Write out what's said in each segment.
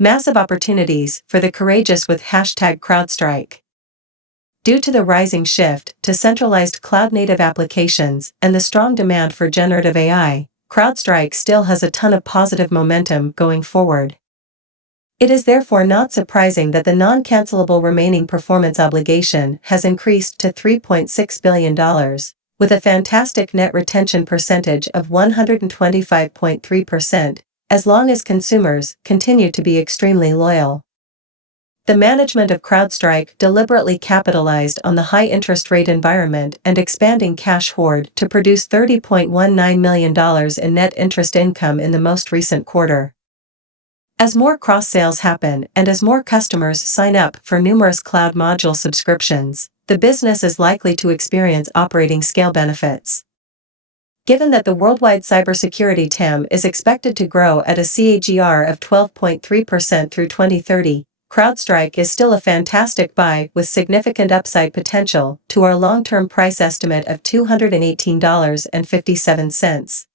Massive opportunities for the courageous with #CrowdStrike. Due to the rising shift to centralized cloud-native applications and the strong demand for generative AI, CrowdStrike still has a ton of positive momentum going forward. It is therefore not surprising that the non-cancellable remaining performance obligation has increased to $3.6 billion, with a fantastic net retention percentage of 125.3%, as long as consumers continue to be extremely loyal. The management of CrowdStrike deliberately capitalized on the high interest rate environment and expanding cash hoard to produce $30.19 million in net interest income in the most recent quarter. As more cross-sales happen and as more customers sign up for numerous cloud module subscriptions, the business is likely to experience operating scale benefits. Given that the worldwide cybersecurity TAM is expected to grow at a CAGR of 12.3% through 2030, CrowdStrike is still a fantastic buy with significant upside potential to our long-term price estimate of $218.57.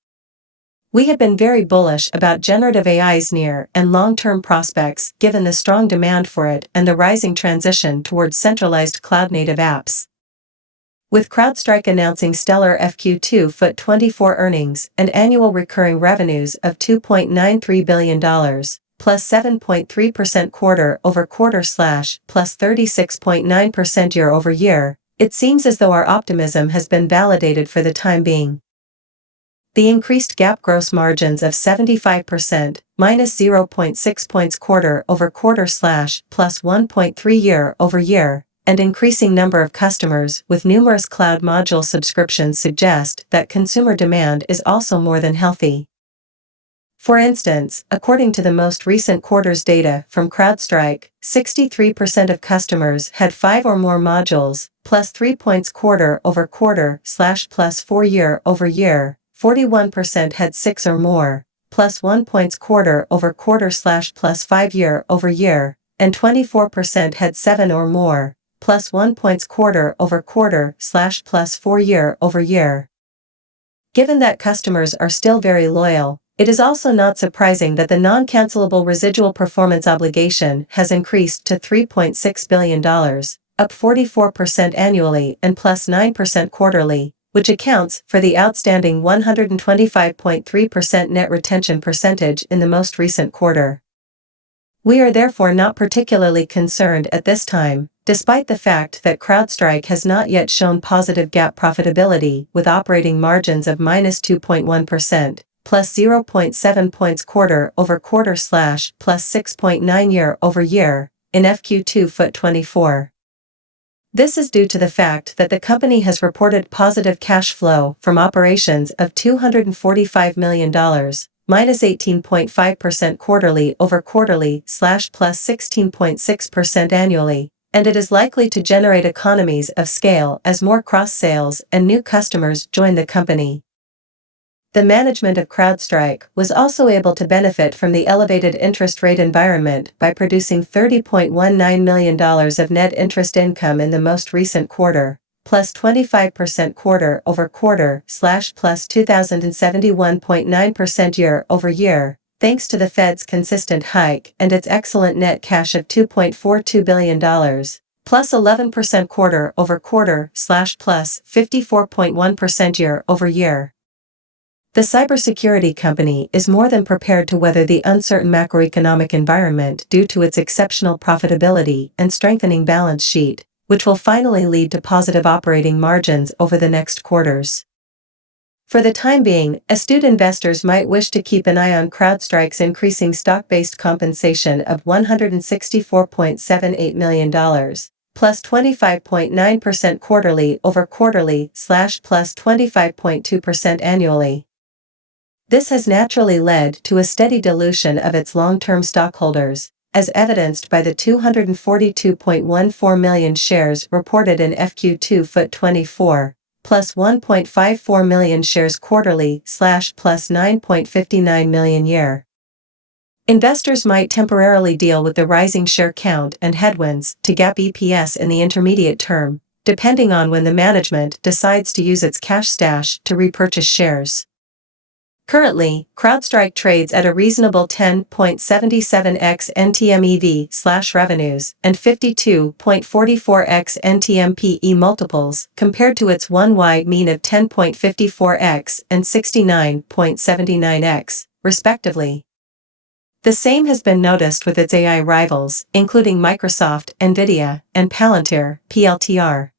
We have been very bullish about generative AI's near and long-term prospects given the strong demand for it and the rising transition towards centralized cloud-native apps. With CrowdStrike announcing stellar FQ2/24 earnings and annual recurring revenues of $2.93 billion, plus 7.3% quarter-over-quarter / plus 36.9% year-over-year, it seems as though our optimism has been validated for the time being. The increased GAAP gross margins of 75%, minus 0.6 points quarter-over-quarter / plus 1.3 year-over-year, and increasing number of customers with numerous cloud module subscriptions suggest that consumer demand is also more than healthy. For instance, according to the most recent quarter's data from CrowdStrike, 63% of customers had 5 or more modules, plus 3 points quarter-over-quarter / plus 4 year-over-year, 41% had 6 or more, plus 1 points quarter-over-quarter / plus 5 year-over-year, and 24% had 7 or more, plus 1 points quarter-over-quarter / plus 4 year-over-year. Given that customers are still very loyal, it is also not surprising that the non-cancellable residual performance obligation has increased to $3.6 billion, up 44% annually and plus 9% quarterly, which accounts for the outstanding 125.3% net retention percentage in the most recent quarter. We are therefore not particularly concerned at this time, despite the fact that CrowdStrike has not yet shown positive GAAP profitability with operating margins of minus 2.1%, plus 0.7 points quarter-over-quarter / plus 6.9 year-over-year, in FQ2/24. This is due to the fact that the company has reported positive cash flow from operations of $245 million, minus 18.5% quarterly-over-quarterly / plus 16.6% annually, and it is likely to generate economies of scale as more cross-sales and new customers join the company. The management of CrowdStrike was also able to benefit from the elevated interest rate environment by producing $30.19 million of net interest income in the most recent quarter, plus 25% quarter-over-quarter / plus 2,071.9% year-over-year, thanks to the Fed's consistent hike and its excellent net cash of $2.42 billion, plus 11% quarter-over-quarter / plus 54.1% year-over-year. The cybersecurity company is more than prepared to weather the uncertain macroeconomic environment due to its exceptional profitability and strengthening balance sheet, which will finally lead to positive operating margins over the next quarters. For the time being, astute investors might wish to keep an eye on CrowdStrike's increasing stock-based compensation of $164.78 million, plus 25.9% quarterly-over-quarterly / plus 25.2% annually. This has naturally led to a steady dilution of its long-term stockholders, as evidenced by the 242.14 million shares reported in FQ2/24, plus 1.54 million shares quarterly / plus 9.59 million year. Investors might temporarily deal with the rising share count and headwinds to GAAP EPS in the intermediate term, depending on when the management decides to use its cash stash to repurchase shares. Currently, CrowdStrike trades at a reasonable 10.77x NTM/revenues and 52.44x NTM/PE multiples compared to its 1Y mean of 10.54x and 69.79x, respectively. The same has been noticed with its AI rivals, including Microsoft, NVIDIA, and Palantir, PLTR.